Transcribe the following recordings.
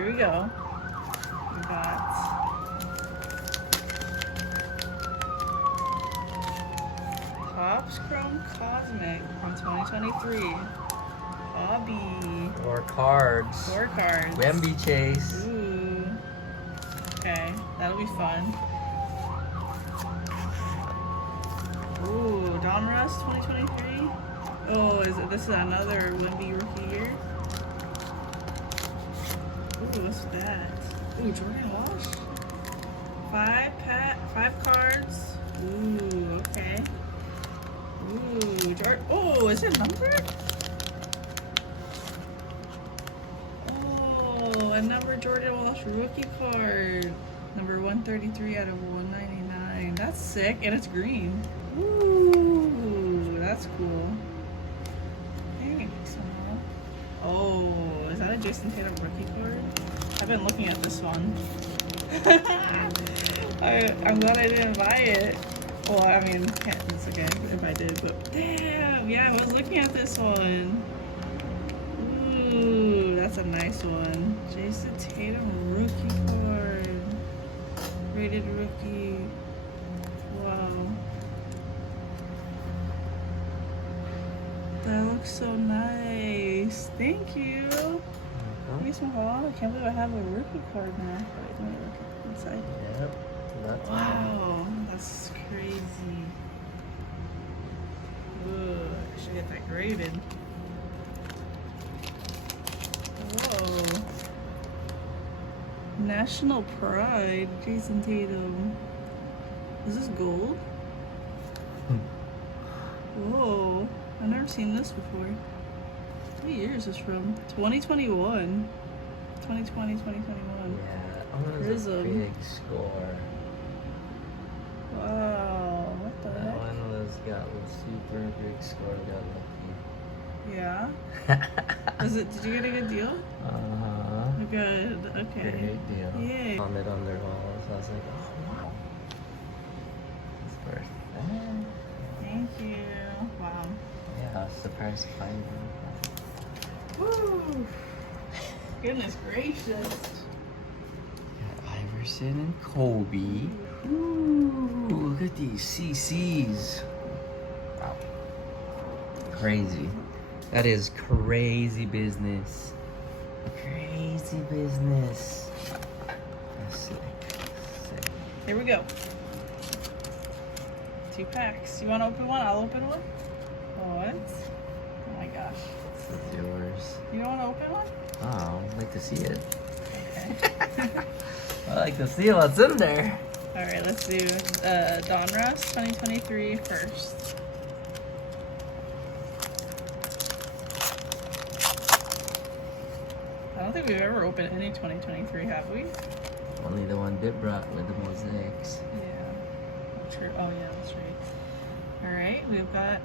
here we go. We got Topps Chrome Cosmic from 2023. Bobby. 4 cards. 4 cards. Wemby chase. Ooh. Okay, that'll be fun. Ooh, Don Russ 2023. Oh, this is another Wemby rookie year? Ooh, what's that? Ooh, Jordan Walsh. 5 cards. Ooh, okay. Ooh, oh, is it numbered? Oh, a numbered Jordan Walsh rookie card. Number 133 out of 199. That's sick, and it's green. Ooh, that's cool. Thanks. Oh, is that a Jason Tatum rookie card? I've been looking at this one. I'm glad I didn't buy it. Well, I mean, it's okay if I did, but damn, yeah, I was looking at this one. Ooh, that's a nice one. Jason Tatum rookie card. Rated rookie. Wow. That looks so nice. Thank you. Give me some hold. I can't believe I have a rookie card now. Wait, let me look inside. Yep. That's Wow, that's crazy. Ooh, I should get that graded. Whoa. National Pride, Jason Tatum. Is this gold? Whoa, I've never seen this before. What year is this from? 2021. 2020, 2021. Yeah, that was Prism. a big score. Wow, what the That heck? one got a super big score. Got lucky. Yeah. Did you get a good deal? Uh-huh. Good. Okay. Great deal. Yay. Found it on their wall, so I was like, oh wow. It's worth that. Thank you. Wow. Yeah, I was surprised to find it. Woo. Goodness gracious. Got Iverson and Kobe. Ooh, look at these CCs. Wow. Crazy. That is crazy business. Crazy business. Let's see. Here we go. 2 packs. You want to open one? I'll open one. What? Oh my gosh. This is yours. You don't want to open one? Oh, I'd like to see it. Okay. I like to see what's in there. All right, let's do Don Russ 2023 first. I don't think we've ever opened any 2023, have we? Only the one Dip brought with the mosaics. Yeah. True. Oh yeah, that's right. All right, we've got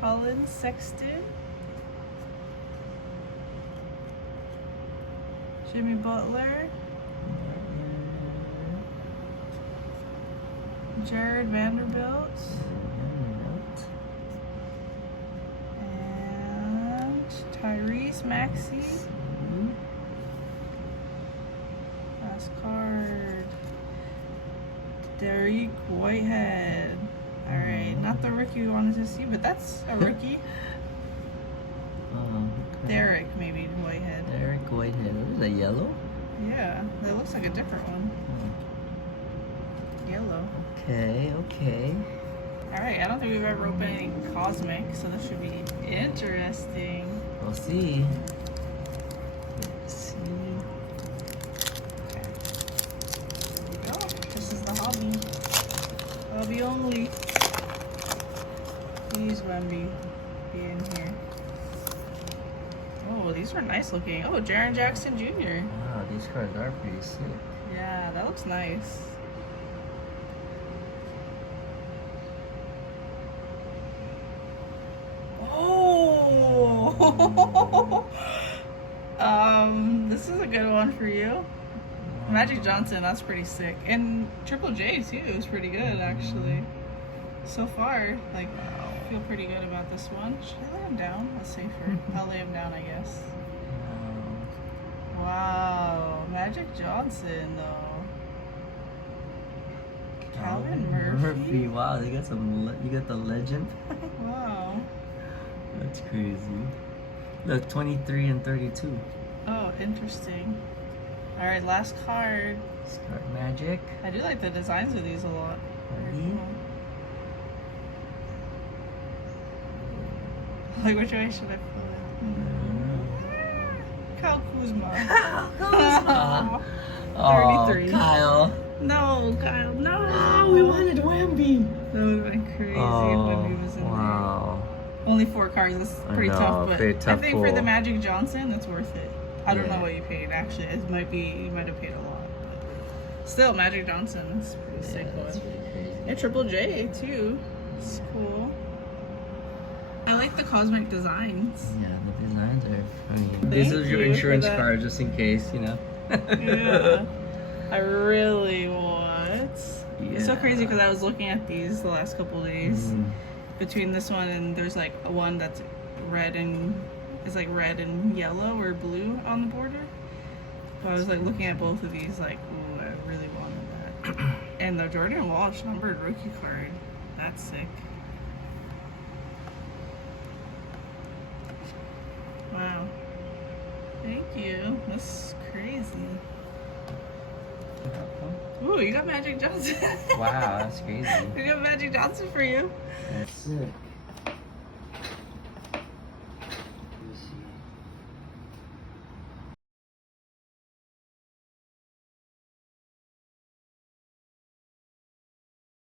Colin Sexton, Jimmy Butler, Jared Vanderbilt, and Tyrese Maxey. Last card. Derek Whitehead. Alright, not the rookie we wanted to see, but that's a rookie. Derek, maybe Whitehead. Derek Whitehead. Is that yellow? Yeah, that looks like a different one. Yellow. Okay, okay. Alright, I don't think we've ever opened any Cosmic, so this should be interesting. We'll see. Let's see. Okay. Here we go. This is the hobby. Hobby only. Please, Wemby, be in here. Oh, these are nice looking. Oh, Jaren Jackson Jr. Wow, these cards are pretty sick. Yeah, that looks nice. Oh! This is a good one for you. Magic Johnson, that's pretty sick. And Triple J too is pretty good actually. So far, like, I feel pretty good about this one. Should I lay him down? That's safer. I'll lay him down, I guess. Wow. Magic Johnson, though. Calvin Murphy. Wow, they got some. You got the legend. Wow. That's crazy. Look, 23 and 32. Oh, interesting. All right, last card. Start Magic. I do like the designs of these a lot. Very Ready? cool. Like, which way should I pull it? Kyle Kuzma. Kuzma. Oh, 33. Kyle. No, Kyle, no. We wanted Wemby. That would have been crazy if Wemby was in Wow. there. Only 4 cards. That's pretty know, tough, but pretty tough I think for the pull. Magic Johnson, that's worth it. I don't know Yeah. what you paid. Actually, it might be you might have paid a lot. But still, Magic Johnson. That's pretty sick That's one. pretty crazy. And Triple J too. It's cool. I like the cosmic designs. Yeah, the designs are funny. Thank These are your you for insurance that. cards, just in case, you know. Yeah. I really want. It's so Yeah. crazy because I was looking at these the last couple of days. Mm. Between this one and there's like a one that's red and it's like red and yellow or blue on the border. So I was like looking at both of these like, ooh, I really wanted that. And the Jordan Walsh numbered rookie card. That's sick. Wow. Thank you. That's crazy. Ooh, you got Magic Johnson. Wow, that's crazy. We got Magic Johnson for you. That's it.